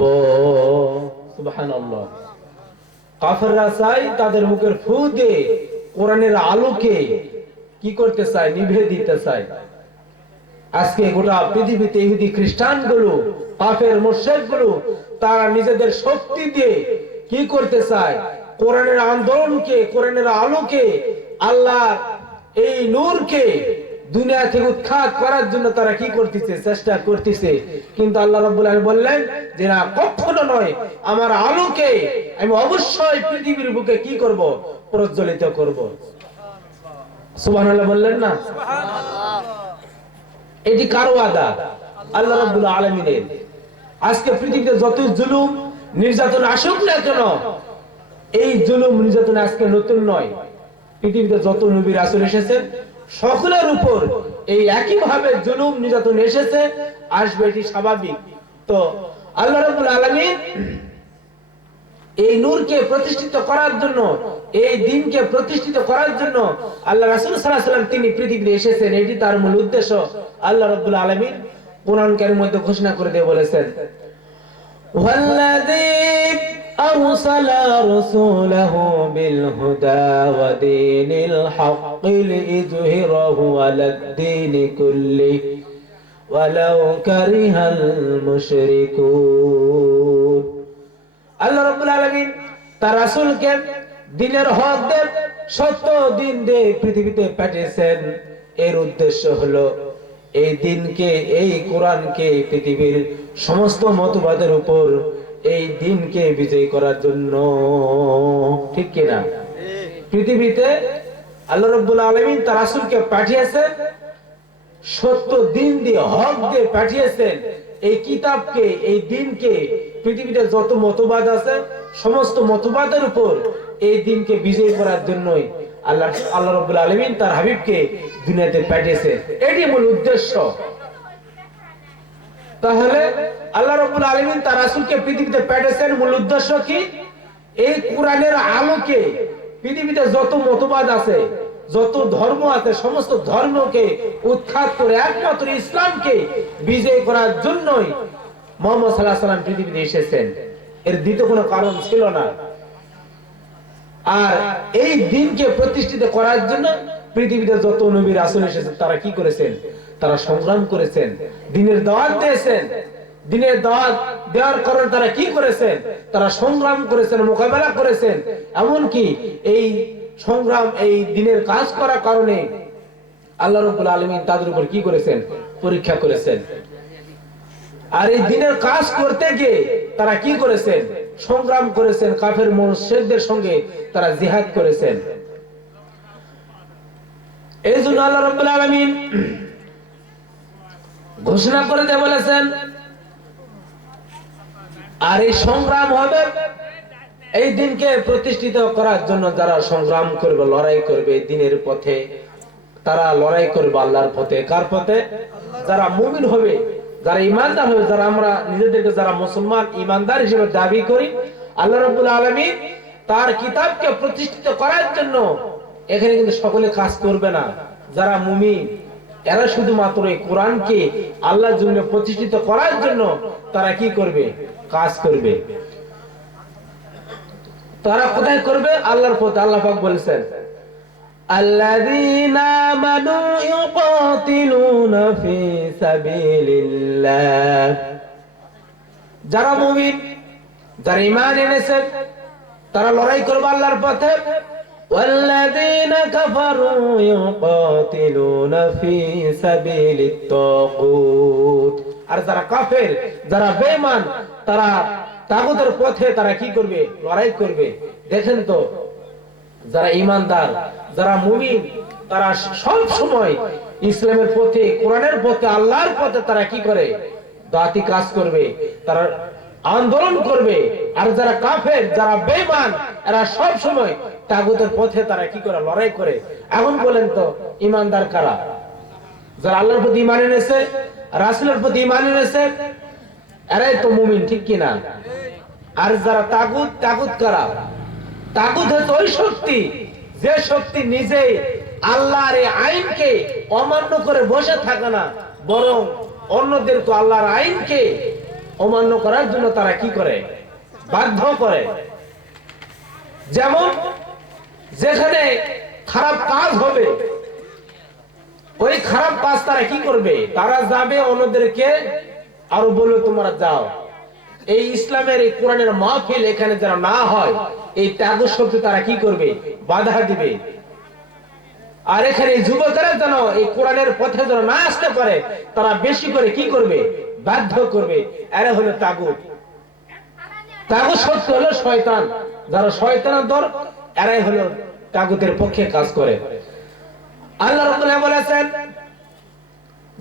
সুবহানাল্লাহ। কাফেররা চায় তাদের মুখের ফু দিয়ে কোরআনের আলোকে কি করতে চায়? নিভিয়ে দিতে চায়। আজকে গোটা পৃথিবীতে ইহুদি খ্রিস্টান গুলো, কাফের মুশরিক গুলো, তারা নিজেদের শক্তি দিয়ে কি করতে চায়? কোরআনের আন্দোলনকে, কোরআনের আলোকে, আল্লাহ এই নূরকে দুনিয়া থেকে উৎখাত করার জন্য তারা কি করতেছে? চেষ্টা করতেছে। কিন্তু আল্লাহ রাব্বুল আলামিন বললেন যে না, কখনো নয়, আমার আলোকে আমি অবশ্যই পৃথিবীর বুকে কি করব? প্রজ্বলিত করব। সুবহানাল্লাহ বললেন না? এটি কারো আদা? আল্লাহ রাব্বুল আলামিনের। আজকে পৃথিবীতে যত জুলুম নির্যাতন আসুক না কেন, এই জুলুম নির্যাতন আজকে নতুন নয়। পৃথিবীতে যত নবী রাসূল এসেছেন, সকলের উপর এই একই ভাবে জুলুম নির্যাতন এসেছে, আসবে, এটি স্বাভাবিক। তো আল্লাহ রাব্বুল আলামিন এই নূরকে প্রতিষ্ঠিত করার জন্য, এই দ্বীনকে প্রতিষ্ঠিত করার জন্য আল্লাহ রাসূল সাল্লাল্লাহু আলাইহি ওয়াসাল্লাম তিনি পৃথিবীতে এসেছেন, এটি তার মূল উদ্দেশ্য। আল্লাহ রাব্বুল আলামিন কোরআন কারীমের মধ্যে ঘোষণা করে দিয়ে বলেছেন, ওয়াল্লাযী আরসালা রাসূলাহু বিল হুদা ওয়া দীনিল হাক্কি লিইযহিরাহু আলাদ-দীনি কুল্লিহি ওয়ালাউ কারিহাল মুশরিকুন। আল্লাহ রাব্বুল আলামিন তার রাসূলকে দ্বীনের হক দিয়ে, সত্য দ্বীন দিয়ে পৃথিবীতে পাঠিয়েছেন। এর উদ্দেশ্য হলো এই দ্বীনকে, এই কোরআনকে পৃথিবীর সমস্ত মতবাদের উপর এই দ্বীনকে বিজয় করার জন্য, ঠিক কিনা? পৃথিবীতে আল্লাহ রাব্বুল আলামিন তার রাসূলকে পাঠিয়েছেন, সত্য দ্বীন দিয়ে, হক দিয়ে পাঠিয়েছেন। এই কিতাবকে, এই দ্বীনকে পৃথিবীতে যত মতবাদ আছে, সমস্ত মতবাদের উপর এই দ্বীনকে বিজয় করার জন্যই আল্লাহ রাব্বুল আলামিন তার হাবিবকে দুনিয়াতে পাঠিয়েছেন। এটি মূল উদ্দেশ্য। তাহলে আল্লাহ রাব্বুল আলামিন তার রাসূলকে পৃথিবীতে পাঠিয়েছেন, মূল উদ্দেশ্য কি? এই কোরআনের আলোকে পৃথিবীতে যত মতবাদ আছে, যত ধর্ম আছে, সমস্ত ধর্মকে উৎখাত করে একমাত্র ইসলামকে বিজয় করার জন্যই মুহাম্মদ সাল্লাল্লাহু আলাইহি ওয়াসাল্লাম পৃথিবীতে এসেছেন। এর দ্বিতীয় কোনো কারণ ছিল না। আর এই দ্বীনকে প্রতিষ্ঠিত করার জন্য পৃথিবীতে যত নবী রাসূল এসেছেন, তারা কি করেছেন? তারা সংগ্রাম করেছেন, দ্বীনের দাওয়াত দিয়েছেন। দ্বীনের দাওয়াত দেওয়ার কারণে তারা কি করেছেন? তারা সংগ্রাম করেছেন, মোকাবেলা করেছেন। এমনকি এই সংগ্রাম, এই দ্বীনের কাজ করার কারণে আল্লাহ রাব্বুল আলামিন তাদের উপর কি করেছেন? পরীক্ষা করেছেন। আর এই দিনের কাজ করতে গিয়ে তারা কি করেছেন? সংগ্রাম করেছেন, কাফের মুশরিকদের সঙ্গে তারা জিহাদ করেছেন। এই জন্য আল্লাহ রাব্বুল আলামিন ঘোষণা করে দিয়ে বলেছেন, আর এই সংগ্রাম হবে এই দিনকে প্রতিষ্ঠিত করার জন্য। যারা সংগ্রাম করবে, লড়াই করবে দিনের পথে, তারা লড়াই করবে আল্লাহর পথে। কার পথে? যারা মুমিন হবে, যারা ইমানদার হবে, যারা আমরা নিজেদেরকে যারা মুসলমান ইমানদার হিসেবে দাবি করি, আল্লাহ রাব্বুল আলামিন তার কিতাবকে প্রতিষ্ঠিত করার জন্য এখানে কিন্তু সকলে কাজ করবে না। যারা মুমিন এরা শুধুমাত্র এই কোরআনকে আল্লাহর জন্য প্রতিষ্ঠিত করার জন্য তারা কি করবে? কাজ করবে। তারা কোথায় করবে? আল্লাহর পথে। আল্লাহ পাক বলেছেন, আল্লাযীনা আমানু ইউকাতিলুনা ফি সাবিলিল্লাহ। যারা মুমিন, যারা ঈমান এনেছে, তারা লড়াই করবে আল্লাহর পথে। ওয়াল্লাযীনা কাফারু ইউকাতিলুনা ফি সাবিলিত তাগুত। আর যারা কাফের, যারা বেঈমান, তারা তাগুতের পথে তারা কি করবে? লড়াই করবে। দেখেন তো, যারা ঈমানদার, যারা মুমিন, তারা সব সময় ইসলামের পথে, কোরআনের পথে, আল্লাহর পথে তারা কি করে? দাওয়াতি কাজ করবে, তারা আন্দোলন করবে। আর যারা কাফের, যারা বেঈমান, এরা সব সময় তাগুতের পথে তারা কি করে? লড়াই করে। এখন বলেন তো, ঈমানদার কারা? যারা আল্লাহর প্রতি ঈমান এনেছে, রাসূলের প্রতি ঈমান এনেছে, এরাই তো মুমিন, ঠিক কি না? আর যারা তাগুত, তাগুত কারা? তাগুত হচ্ছে ওই শক্তি, যে শক্তি নিজে আল্লাহর এই আইনকে অমান্য করে বসে থাকে না, বরং অন্যদেরকে আল্লাহর আইনকে অমান্য করার জন্য তারা কি করে? বাধ্য করে। যেমন যেখানে খারাপ কাজ হবে, ওই খারাপ কাজ তারা কি করবে? তারা যাবে, অন্যদেরকে আরো বলবে তোমরা যাও। এই ইসলামের, এই কোরআনের মাহফিল এখানে যারা না হয়, এই ত্যাগ শক্তি তারা কি করবে? বাধা দিবে। আর এখানে যুবকেরা যেন এই কোরআনের পথে যেন না আসতে পারে, তারা বেশি করে কি করবে? বাধ্য করবে। এরা হলো তাগুত। তাগুত শক্তি হলো শয়তান। যারা শয়তানের দল, এরাই হলো তাগুতের পক্ষে কাজ করে। আল্লাহ রাব্বুল আলামিন বলেছেন,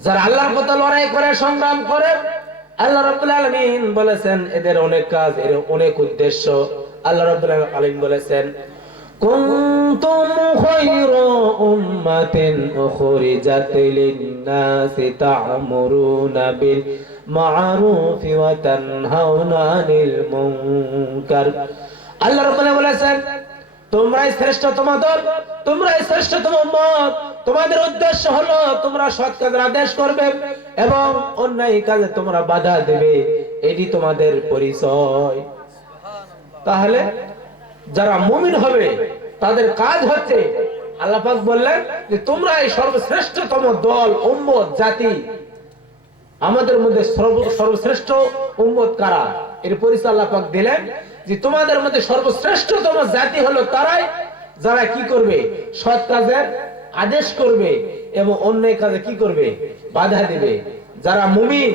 যারা আল্লাহর পথে লড়াই করে, সংগ্রাম করে, আল্লাহ রাব্বুল আলামিন বলেছেন এদের অনেক কাজ, এর অনেক উদ্দেশ্য। আল্লাহ রাব্বুল আলামিন বলেছেন, কুনতুম খায়রা উম্মাতিন উখরিজাত লিন-নাসি তা'মুরুনা বিল মা'রুফি ওয়া তানহাউনা আনিল মুনকার। আল্লাহ রাব্বুল আলামিন বলেছেন, তোমরাই শ্রেষ্ঠতম দল, তোমরাই শ্রেষ্ঠতম উম্মত। তোমাদের উদ্দেশ্য হলো তোমরা সৎ কাজের আদেশ করবে এবং অন্যায় কাজে তোমরা বাধা দেবে। এটি তোমাদের পরিচয়। তাহলে যারা মুমিন হবে তাদের কাজ হচ্ছে, আল্লাহ পাক বললেন যে তোমরা এই সর্বশ্রেষ্ঠতম দল, উম্মত, জাতি। আমাদের মধ্যে সর্বশ্রেষ্ঠ উম্মত কারা? এর পরিচয় আল্লাহ পাক দিলেন যে তোমাদের মধ্যে সর্বশ্রেষ্ঠতম জাতি হলো তারাই যারা কি করবে? সৎ কাজের আদেশ করবে এবং অন্যায় কাজে কি করবে? বাধা দিবে। যারা মুমিন,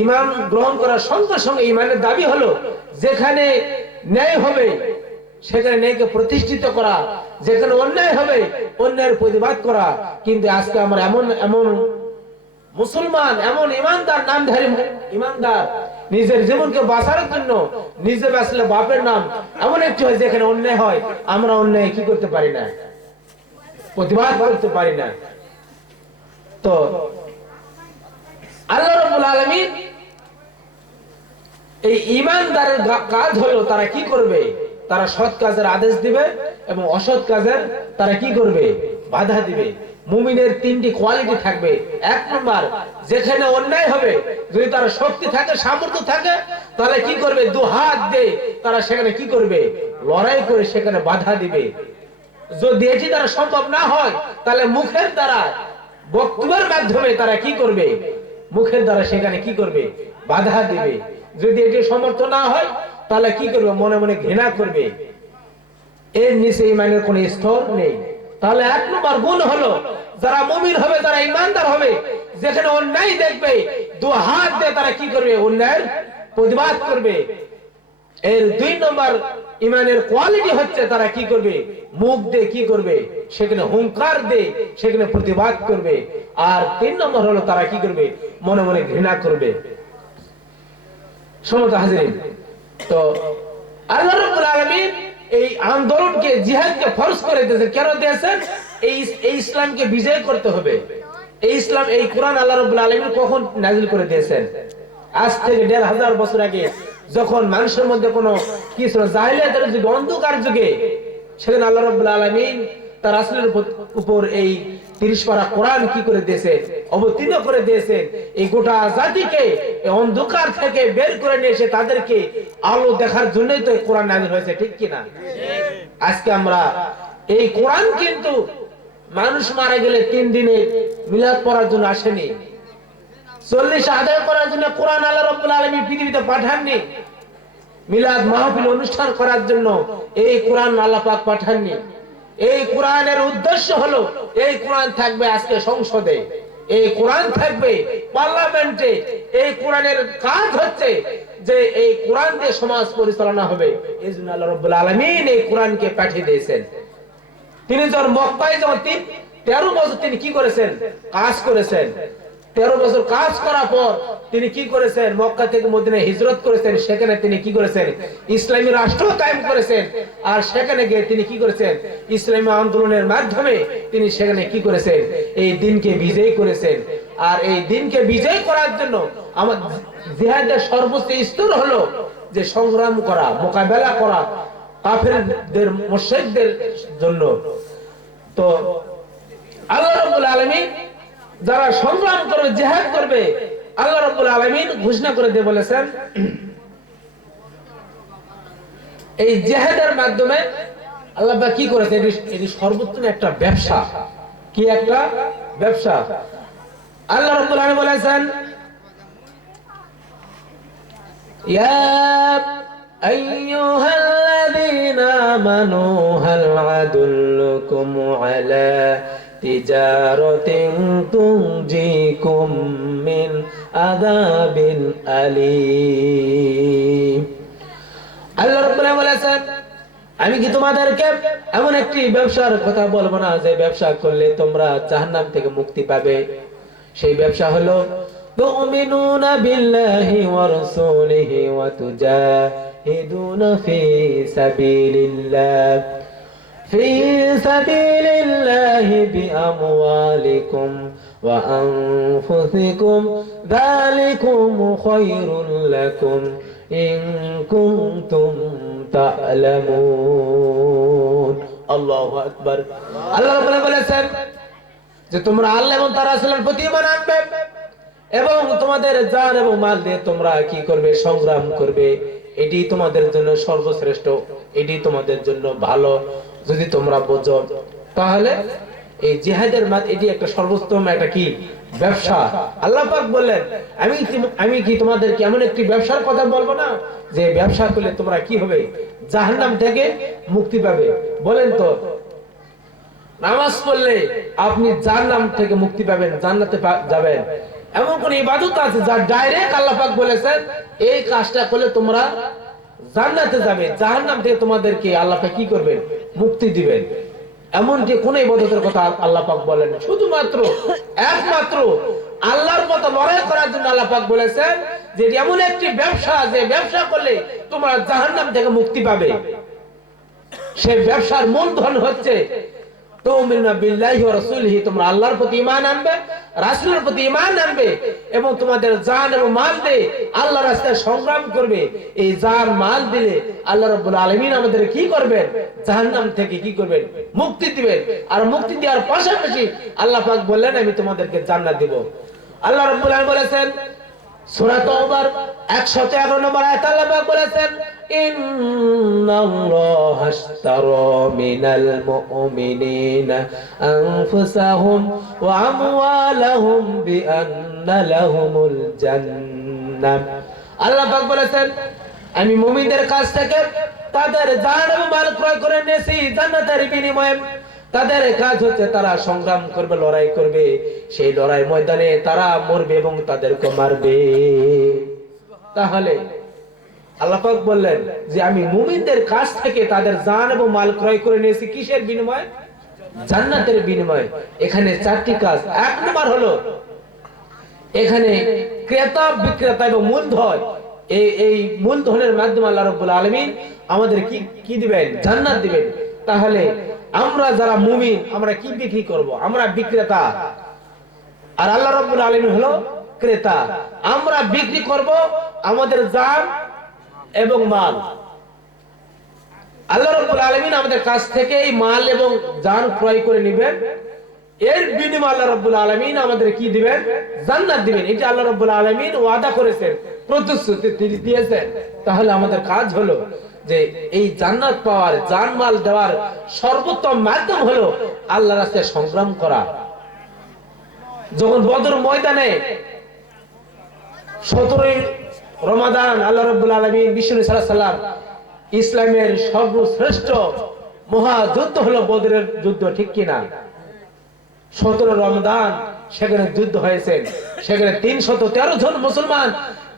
ঈমান গ্রহণ করার সঙ্গে সঙ্গে ঈমানের দাবি হলো যেখানে ন্যায় হবে সেখানে ন্যায়কে প্রতিষ্ঠিত করা, যেখানে অন্যায় হবে অন্যায়ের প্রতিবাদ করা। কিন্তু আজকে আমরা এমন এমন মুসলমান, এমন ইমানদার, নামধারী ইমানদার, নিজের জীবনকে বাঁচানোর জন্য নিজে বাঁচলে বাপের নাম, এমন একটি হয় যেখানে অন্যায় হয় আমরা অন্যায় কি করতে পারি না? প্রতিবাদ করতে পারি না। তো আল্লাহ রাব্বুল আলামিন এই ইমানদারের কাজ হলো তারা কি করবে? তারা সৎ কাজের আদেশ দিবে এবং অসৎ কাজের তারা কি করবে? বাধা দিবে। মুমিনের তিনটি কোয়ালিটি থাকবে। এক নম্বর, যেখানে অন্যায় হবে যদি তার শক্তি থাকে, সামর্থ্য থাকে, তাহলে কি করবে? দু হাত দিয়ে তারা সেখানে কি করবে? লড়াই করে সেখানে বাধা দিবে। যদি এটি তারা সম্ভব না হয় তাহলে মুখের দ্বারা, বক্তব্যের মাধ্যমে তারা কি করবে? মুখের দ্বারা সেখানে কি করবে? বাধা দিবে। যদি এটি সমর্থ না হয় তাহলে কি করবে? মনে মনে ঘৃণা করবে। এর নিচে ঈমানের কোন স্তর নেই। তাহলে এক নম্বর গুণ হলো যারা মুমিন হবে, যারা ঈমানদার হবে, যেখানে অন্যায় দেখবে দু হাত দিয়ে তারা কি করবে, অন্যায়ের প্রতিবাদ করবে। এর 2 নম্বর ইমানের কোয়ালিটি হচ্ছে তারা কি করবে, মুখ দিয়ে কি করবে, সেখানে হুঙ্কার দিয়ে সেখানে প্রতিবাদ করবে। আর 3 নম্বর হলো তারা কি করবে, মনে মনে ঘৃণা করবে। সমস্ত হাজিরিন, তো আল্লাহ রাব্বুল আলামিন এই আন্দোলনকে, জিহাদকে ফরজ করে দিয়েছেন। কেন দিয়েছেন? এই ইসলামকে বিজয় করতে হবে। এই ইসলাম, এই কোরআন আল্লাহ রাব্বুল আলামিন কখন নাযিল করে দিয়েছেন? আজ থেকে 1500 বছর আগে, যখন মানুষের মধ্যে কোনো কি ছিল, জাহেলিয়াতের যুগে, অন্ধকার যুগে, সেখানে আল্লাহ রাব্বুল আলামিন তার রাসূলের উপর এই 30 পারা কোরআন কি করে দিয়েছে, অবতীর্ণ করে দিয়েছে। এই গোটা জাতিকে এই অন্ধকার থেকে বের করে নিয়ে এসে তাদেরকে আলো দেখার জন্যই তো এই কোরআন নাযিল হয়েছে, ঠিক কি না? আজকে আমরা এই কোরআন কিন্তু মানুষ মারা গেলে 3 দিনে মিলাদ পড়ার জন্য আসেনি, 40 আদায় করার জন্য কোরআন আল্লাহ রাব্বুল আলামিন পৃথিবীতে পাঠাননি, মিলাদ মাহফিল অনুষ্ঠান করার জন্য এই কোরআন আল্লাহ পাক পাঠাননি। এই কোরআনের উদ্দেশ্য হলো, এই কোরআন থাকবে আজকে সংসদে, এই কোরআন থাকবে পার্লামেন্টে। এই কোরআনের কাজ হচ্ছে যে এই কোরআন দিয়ে সমাজ পরিচালনা হবে। এই জন্য আল্লাহ রাব্বুল আলামিন এই কোরআনকে পাঠিয়ে দিয়েছেন। তিনি যখন মক্কায়, যখন 13 বছর তিনি কি করেছেন, কাজ করেছেন। 13 বছর কাজ করার পর তিনি কি করেছেন, মক্কা থেকে মদিনায় হিজরত করেছেন। সেখানে তিনি কি করেছেন, ইসলামী রাষ্ট্র কায়েম করেছেন। আর সেখানে গিয়ে তিনি কি করেছেন, ইসলামী আন্দোলনের মাধ্যমে তিনি সেখানে কি করেছেন, এই দিনকে বিজয় করেছেন। আর এই দিনকে বিজয় করার জন্য আমার জিহাদের সর্বোচ্চ স্তর হলো যে সংগ্রাম করা, মোকাবেলা করা কাফেরদের, মুশরিকদের জন্য। তো আল্লাহ রাব্বুল আলামিন যারা সংগ্রাম করবে, জিহাদ করবে, আল্লাহ রাব্বুল আলামিন ঘোষণা করে দিয়ে বলেছেন, এই জিহাদের মাধ্যমে আল্লাহ পাক কি করেছে, এটি সর্বোত্তম একটা ব্যবসা। কি একটা ব্যবসা? আল্লাহ রাব্বুল আলামিন বলেছেন, ইয়া আইয়ুহাল্লাযীনা আমানু হাল আদুল্লুকুম আলা তিজারাতিন তুনজিকুম মিন আযাবিন আলীম। আল্লাহ রাব্বুল আলামিন বলেছেন, আমি কি তোমাদেরকে এমন একটি ব্যবসার কথা বলবো না যে ব্যবসা করলে তোমরা জাহান্নাম থেকে মুক্তি পাবে? সেই ব্যবসা হলো তুমিনুনা বিল্লাহি ওয়া রাসূলিহি ওয়া তুজাহিদুনা ফি সাবিলিল্লাহ বিআমওয়ালিকুম ওয়া আনফুসিকুম যালিকুম খায়রুল লাকুম ইন কুনতুম তা'লামুন। আল্লাহু আকবার। আল্লাহ রাব্বুল আলামিন বলেছেন যে তোমরা আল্লাহ এবং তার রাসূলের প্রতি ঈমান আনবে এবং তোমাদের জান এবং মাল দিয়ে তোমরা কি করবে, সংগ্রাম করবে। এটি তোমাদের জন্য সর্বশ্রেষ্ঠ, এটি তোমাদের জন্য ভালো। যদি তোমরা বোঝো তাহলে এই জিহাদের মাঝে এটি একটা সর্বোত্তম একটা কি ব্যবসা। আল্লাহ পাক বললেন, আমি কি তোমাদেরকে এমন একটি ব্যবসার কথা বলবো না যে ব্যবসা করলে তোমরা কি হবে, জাহান্নাম থেকে মুক্তি পাবে? বলেন তো, নামাজ পড়লে আপনি জাহান্নাম থেকে মুক্তি পাবেন, জান্নাতে যাবেন, এমন কোন ইবাদত আছে যা ডাইরেক্ট আল্লাহ পাক বলেছেন এই কাজটা করলে তোমরা জান্নাতে যাবে, জাহান্নাম থেকে তোমাদেরকে আল্লাহ পাক কি করবেন, মুক্তি দিবেন? এমনটি কোন ইবাদতের কথা আল্লাহ পাক বলেন। শুধুমাত্র একমাত্র আল্লাহর পথে লড়াই করার জন্য আল্লাহ পাক বলেছেন যে এমন একটি ব্যবসা, যে ব্যবসা করলে তোমরা জাহান্নাম থেকে মুক্তি পাবে। সেই ব্যবসার মূলধন হচ্ছে তুমিনুনা বিল্লাহি ওয়া রাসূলিহি, তোমরা আল্লাহর প্রতি ঈমান আনবে, রাসূলের প্রতি ঈমান আনবে এবং তোমাদের জান এবং মাল দিয়ে আল্লাহর রাস্তায় সংগ্রাম করবে। এই জান মাল দিলে আল্লাহ রাব্বুল আলামিন আমাদের কি করবেন, জাহান্নাম থেকে কি করবেন, মুক্তি দিবেন। আর মুক্তি দেওয়ার পাশাপাশি আল্লাহ পাক বললেন আমি তোমাদেরকে জান্নাত দেব। আল্লাহ রাব্বুল আলামিন বলেছেন সূরা তাওবার 111 নম্বর আয়াতে আল্লাহ পাক বলেছেন, ইন্নাল্লাহা আশতারা মিনাল মুমিনিনা আনফুসাহুম ওয়া আমওয়ালাহুম বিআন্না লাহুমুল জান্নাহ। আল্লাহ পাক বলেছেন আমি মুমিনদের কাছ থেকে তাদের জান এবং মাল ক্রয় করে নিয়েছি জান্নাতের বিনিময়ে। তাদের কাজ হচ্ছে তারা সংগ্রাম করবে, লড়াই করবে, সেই লড়াই ময়দানে তারা মরবে এবং তাদেরকে মারবে। তাহলে আল্লাহ পাক বললেন যে আমি মুমিনদের কাছ থেকে তাদের জান এবং মাল ক্রয় করে নিয়েছি কিসের বিনিময়ে? জান্নাতের বিনিময়ে। এখানে 4টি কাজ। 1 নম্বর হলো এখানে ক্রেতা বিক্রেতা এবং মূলধন, এই মূলধনের মাধ্যমে আল্লাহ রাব্বুল আলামিন আমাদের কি দিবেন? জান্নাত দিবেন। তাহলে আমরা যারা মুমিন আমরা কি বিক্রি করব? আমরা বিক্রেতা, আর আল্লাহ রাব্বুল আলামিন হলো ক্রেতা। আমরা বিক্রি করব আমাদের জান এবং মাল। আল্লাহ রাব্বুল আলামিন আমাদের কাছ থেকে এই মাল এবং জান ক্রয় করে নেবেন, এর বিনিময়ে আল্লাহ রাব্বুল আলামিন আমাদের কি দিবেন? জান্নাত দিবেন। এটা আল্লাহ রাব্বুল আলামিন ওয়াদা করেছেন, প্রতিশ্রুতি তিনি দিয়েছেন। তাহলে আমাদের কাজ হলো যে এই জান্নাত পাওয়ার, জানমাল দেওয়ার সর্বোত্তম মাধ্যম হলো আল্লাহর রাস্তায় সংগ্রাম করা। যখন বদর ময়দানে 17ই রমাদান আল্লাহ রাব্বুল আলামিন বিষ্ণু সাল্লাল্লাহু আলাইহি সাল্লাম ইসলামের সর্বশ্রেষ্ঠ মহাযুদ্ধ হলো বদরের যুদ্ধ, ঠিক কিনা? 17 রমাদান সেখানে যুদ্ধ হয়েছে। সেখানে 313 জন মুসলমান,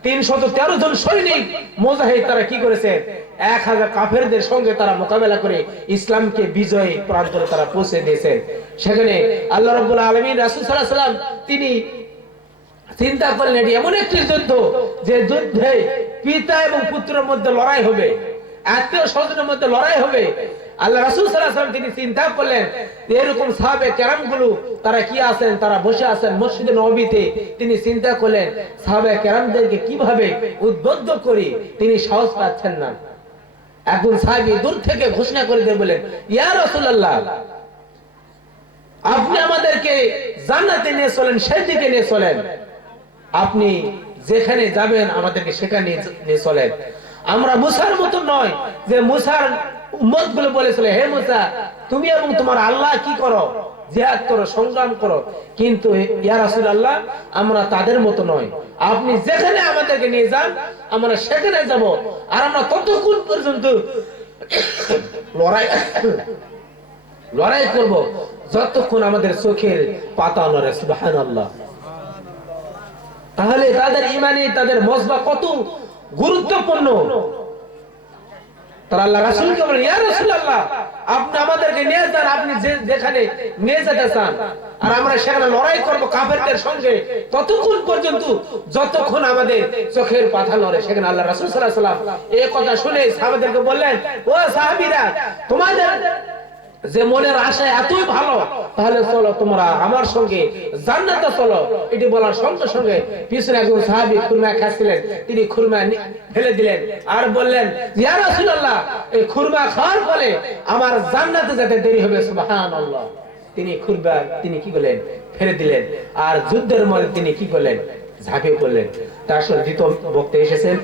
313 জন সৈনিক মুজাহিদ তারা কি করেছে? 1000 কাফেরদের সঙ্গে তারা মোকাবেলা করে ইসলামকে বিজয় প্রান্তরে তারা পৌঁছে দিয়েছেন। সেখানে আল্লাহ রাব্বুল আলামিন রাসূল সাল্লাল্লাহু আলাইহি সাল্লাম তিনি চিন্তা করলেন এটি এমন একটি যুদ্ধ যে যুদ্ধে পিতা এবং পুত্রের মধ্যে লড়াই হবে, আত্মীয় স্বজনের মধ্যে লড়াই হবে। আল্লাহ রাসূল সাল্লাল্লাহু আলাইহি সাল্লাম তিনি চিন্তা করলেন এরকম সাহাবে কেরামগুলো তারা কি আছেন, তারা বসে আছেন মসজিদে নববীতে। তিনি চিন্তা করলেন সাহাবে কেরামদেরকে কিভাবে উদ্বুদ্ধ করি, তিনি সাহস পাচ্ছেন না। একজন সাহাবী দূর থেকে ঘোষণা করে দিয়ে বলেন, ইয়া রাসূলুল্লাহ, আপনি আমাদেরকে জান্নাতে নিয়ে চলেন, সেই দিকে নিয়ে চলেন। আপনি যেখানে যাবেন আমাদেরকে সেখানে নিয়ে চলেন। আমরা মুসার মতো নয় যে মুসার উম্মত গুলো বলেছিল, হে মুসা তুমি এবং তোমার আল্লাহ কি করো? জিহাদ করো, সংগ্রাম করো। কিন্তু ইয়া রাসূলুল্লাহ আমরা তাদের মতো নয়, আপনি যেখানে আমাদেরকে নিয়ে যান আমরা সেখানে যাব। আর আমরা ততক্ষণ পর্যন্ত লড়াই করব যতক্ষণ আমাদের চোখের পাতা নড়ে। সুবহানাল্লাহ। তাহলে তাদের ঈমানে তাদের মজবা কত গুরুত্বপূর্ণ। তারা আল্লাহ রাসূলকে বলেন, ইয়া রাসূলুল্লাহ আপনি আমাদেরকে নিয়ে যান, আপনি যেখানে নিয়ে যেতে চান, আর আমরা সেখানে লড়াই করব কাফেরদের সঙ্গে ততক্ষণ পর্যন্ত যতক্ষণ আমাদের চোখের পাতা নড়ে। সেখানে আল্লাহ রাসূল সাল্লাল্লাহু আলাইহি ওয়াসাল্লাম এই কথা শুনে সাহাবাদেরকে বললেন, ও সাহাবীরা তোমাদের যে মনের আশা এতই ভালো, তাহলে চলো তোমরা আমার সঙ্গে জান্নাতে চলো। এটি বলার সঙ্গে সঙ্গে পিছনে একজন সাহাবী খুরমা খাচ্ছিলেন, তিনি খুরমা ফেলে দিলেন আর বললেন, ইয়া রাসূলুল্লাহ এই খুরমা খাওয়ার ফলে আমার জান্নাতে যেতে দেরি হবে। সুবহানাল্লাহ। তিনি খুরমা তিনি কি করলেন? ফেলে দিলেন। আর যুদ্ধের মধ্যে তিনি কি করলেন? ঝাঁপিয়ে পড়লেন। তার সঙ্গে দ্বিতীয় বক্তা এসেছেন।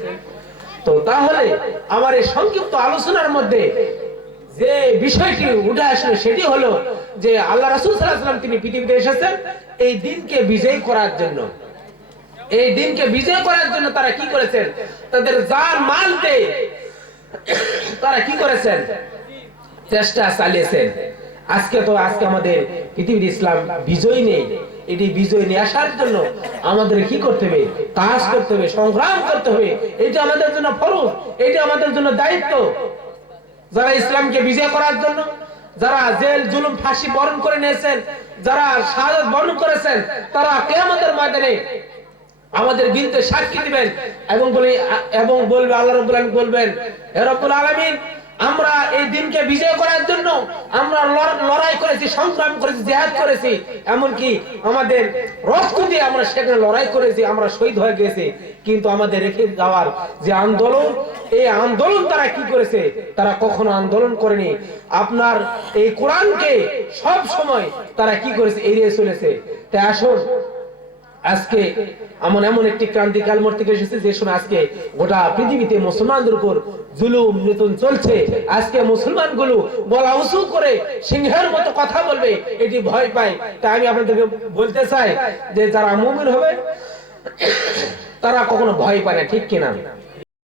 তো তাহলে আমার এই সংক্ষিপ্ত আলোচনার মধ্যে যে বিষয়টি উঠে আসলো সেটি হলো যে আল্লাহ রাসূল সাল্লাল্লাহু আলাইহি ওয়াসাল্লাম তিনি পৃথিবীতে এসেছেন এই দিনকে বিজয় করার জন্য। এই দিনকে বিজয় করার জন্য তারা কি করেছেন? তাদের জান মাল দিয়ে তারা কি করেছেন? চেষ্টা চালিয়েছেন। আজকে আমাদের পৃথিবীর ইসলাম বিজয় নেই। এটি বিজয় নিয়ে আসার জন্য আমাদের কি করতে হবে? কাজ করতে হবে, সংগ্রাম করতে হবে। এটা আমাদের জন্য ফরজ, এটা আমাদের জন্য দায়িত্ব। যারা ইসলামকে বিজয় করার জন্য, যারা জেল জুলুম ফাঁসি বরণ করে নিয়েছেন, যারা শাহাদাত বরণ করেছেন, তারা কিয়ামতের ময়দানে আমাদের বিরুদ্ধে সাক্ষী দিবেন এবং বলবে আল্লাহ রাব্বুল আলামিন বলবেন, হে রব্বুল আলামিন আমরা এই দিনকে বিজয় করার জন্য আমরা লড়াই করেছি, সংগ্রাম করেছি, জিহাদ করেছি, এমনকি আমাদের রক্ত দিয়ে আমরা সেখানে লড়াই করেছি, আমরা শহীদ হয়ে গেছি। কিন্তু আমাদের রেখে যাওয়ার যে আন্দোলন, এই আন্দোলন তারা কি করেছে? তারা কখনো আন্দোলন করেনি। আপনার এই কোরআনকে সব সময় তারা কি করেছে? এড়িয়ে চলেছে। তাই আসুন আজকে এমন একটি ক্রান্তিকাল মূর্তি এসেছে যে সময় আজকে গোটা পৃথিবীতে মুসলমানদের উপর জুলুম নির্যাতন চলছে। আজকে মুসলমানগুলো গলা উঁচু করে সিংহের মতো কথা বলবে, এটি ভয় পায়। তাই আমি আপনাদেরকে বলতে চাই যে যারা মুমিন হবে তারা কখনো ভয় পায় না, ঠিক কিনা?